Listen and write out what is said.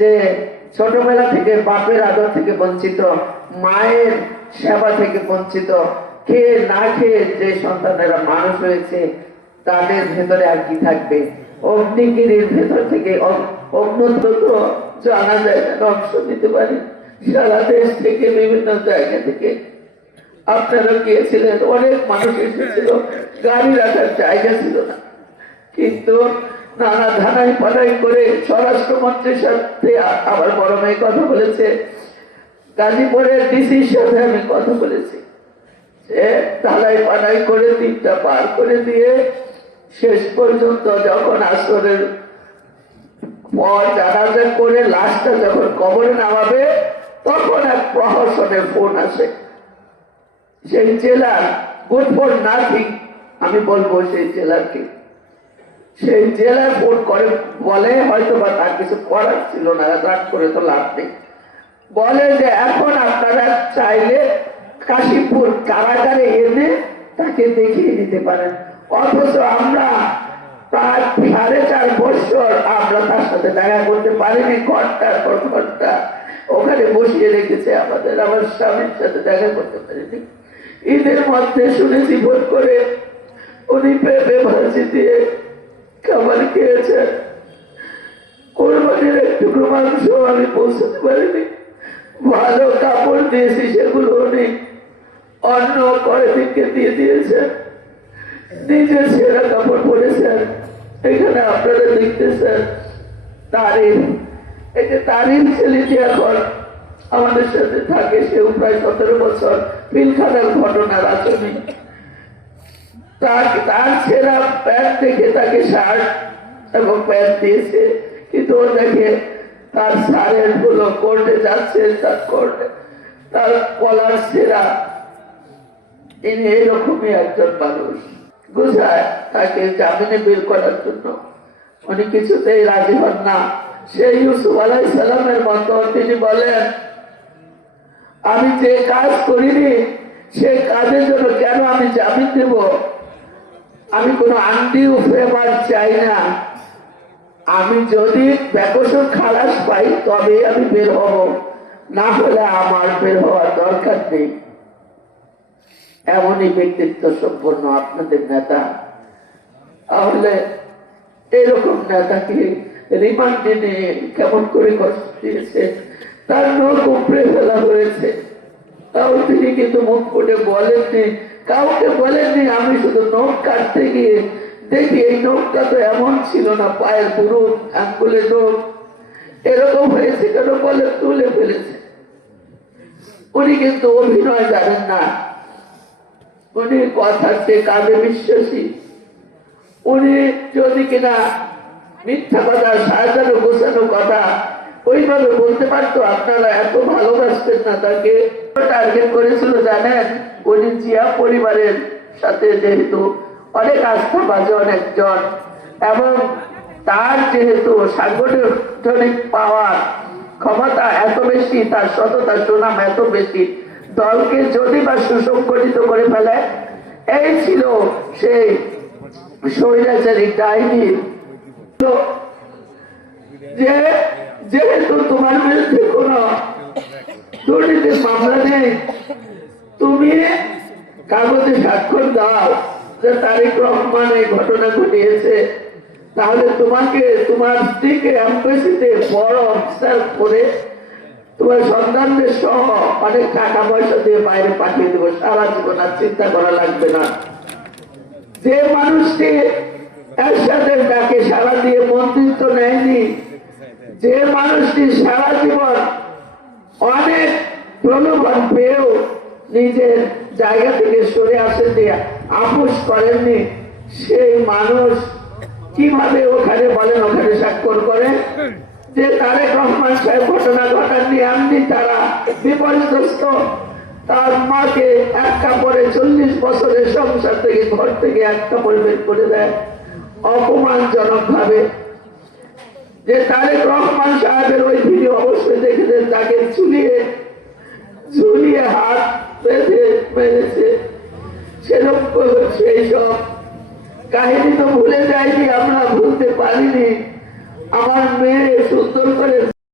যে ছোটবেলা থেকে বাপের আদর থেকে বঞ্চিত, মায়ের সেবা থেকে বঞ্চিত, খেয়ে না খেয়ে যে সন্তানেরা মানুষ হয়েছে তাদের ভেতরে আর কি থাকবে? অগ্নিগিরির ভেতর থেকে অগ্নদ্রুত জানা যায় না, অংশ দিতে পারি। সারা দেশ থেকে বিভিন্ন জায়গা থেকে আপনারা গিয়েছিলেন, অনেক মানুষ এসেছিল, গাড়ি রাখার জায়গা ছিল না, কিন্তু নানা ধানাই পানাই করে স্বরাষ্ট্রমন্ত্রীর সাথে আমার বড় মেয়ে কথা বলেছে, গাজীপুরের ডিসির সাথে আমি কথা বলেছি, যে ধালাই পানাই করে দিনটা পার করে দিয়ে শেষ পর্যন্ত যখন আসরের পর জানাজা করে লাশটা যখন কবরে নামাবে তখন এক প্রহসনের ফোন আসে। সেই জেলার গুড ফর নাথিং, আমি বলবো সেই জেলারকে, সেই জেলার ফোন করে বলে, হয়তো বা তার কিছু করার ছিল না, রাগ করে তো লাভ নেই, বলে যে এখন আপনারা চাইলে কাশীপুর কারাগারে এনে তাকে দেখিয়ে দিতে পারেন। অথচ আমরা প্রায় 4.5 বছর আমরা তার সাথে দেখা করতে পারিনি, ঘন্টার পর ঘন্টা ওখানে বসিয়ে রেখেছে আমাদের, আমার স্বামীর সাথে দেখা করতে পারিনি। ঈদের মধ্যে শুনেছি ভোট করে উনি পেঁপে ভাজি দিয়ে খাবার খেয়েছেন, কোরবানির একটু মাংস আমি পৌঁছতে পারিনি, ভালো কাপড় দিয়েছি সেগুলো উনি অন্য কয়েকদিনকে দিয়ে দিয়েছেন, নিজের সেরা কাপড় পরেছেন। এখানে আপনারা দেখতেছেন তারিফ, এই যে তারিফ ছেলেটি এখন আমাদের সাথে থাকে, সেও প্রায় 17 বছর পিলখানার ঘটনার আসামি। তার ছেঁড়া প্যান্ট দেখে তাকে শার্ট এবং প্যান্ট দিয়েছে, কিন্তু ও দেখে তার শার্টের গুলো কোর্টে যাচ্ছে, তার কোর্টে তার কলার ছেঁড়া। তিনি এইরকমই একজন মানুষ, বুঝায় তাকে জামিনে বের করার জন্য উনি কিছুতেই রাজি হন না। সেই ইউসুফ আলাইহিস সালামের মতো তিনি বলেন, আমি যে কাজ করিনি সেই কাজের জন্য কেন আমি জামিন দেব? আমি কোনো আন্ডিউ ফেভার চাই না, আমি যদি বেকসুর খালাস পাই তবে আমি বের হব, না হলে আমার বের হওয়ার দরকার নেই। এমনই ব্যক্তিত্ব সম্পন্ন আপনাদের নেতা। তাহলে এরকম নেতাকে রিমান্ডে নিয়ে কেমন করে কষ্ট দিয়েছে, তার নখ উপড়ে ফেলা হয়েছে, তাও তিনি কিন্তু মুখ ফুটে বলেননি, কাউকে বলেননি। আমি শুধু নখ কাটতে গিয়ে দেখি এই নখটা তো এমন ছিল না, পায়ের পুরো আঙ্গুলের নখ এরকম হয়েছে কেন বলে তুলে ফেলেছে। উনি কিন্তু অভিনয় জানেন না, উনি কথাতে কাজে বিশ্বাসী। উনি যদি কিনা মিথ্যা কথা, সাজানো গোছানো কথা ওইভাবে বলতে পারতো, আপনারা এত ভালোবাসতেন না তাকে। টার্গেট করেছিল জানেন, উনি জিয়া পরিবারের সাথে যেহেতু অনেক আস্থাভাজন একজন, এবং তার যেহেতু সাংগঠনিক পাওয়ার ক্ষমতা এত বেশি, তার সততা সুনাম এত বেশি, দলকে যদি বা সুসংগঠিত করে ফেলে, এই ছিল সেই স্বৈরাচারী ডাইনির। যে যেহেতু তোমার বিরুদ্ধে কোন দুর্নীতির মামলা নেই, তুমি কাগজে স্বাক্ষর দাও যে তারেক রহমান এই ঘটনা ঘটিয়েছে, তাহলে তোমাকে তোমার স্ত্রীকে এমবেসিতে বড় অফিসার করে তোমার সন্তানদের সহ অনেক টাকা পয়সা দিয়ে বাইরে পাঠিয়ে দেবো, সারা জীবন আর চিন্তা করা লাগবে না। যে মানুষটি এরশাদের ডাকে সারা দিয়ে মন্ত্রিত্ব নেয়নি, যে মানুষটি সারা জীবন অনেক প্রলোভন পেয়েও নিজের জায়গা থেকে সরে আসেননি, আপোষ করেননি, সেই মানুষ কিভাবে ওখানে বলেন ওখানে স্বাক্ষর করেন যে তারেক রহমান সাহেব ঘটনা ঘটাননি? এমনি তারা বিপর্যস্ত, তার মাকে এক কাপড়ে 40 বছরের সংসার থেকে ঘর থেকে এক কাপড় বের করে দেয় অপমানজনক ভাবে। যে তারেক রহমান সাহেবের ওই ভিডিও অবশ্যই দেখেছেন, তাকে ঝুলিয়ে হাত বেঁধে মেরেছে, সেরকম সেই সব কাহিনী তো ভুলে যায়নি, আমরা ভুলতে পারিনি। আমার মেয়ে সুন্দর করে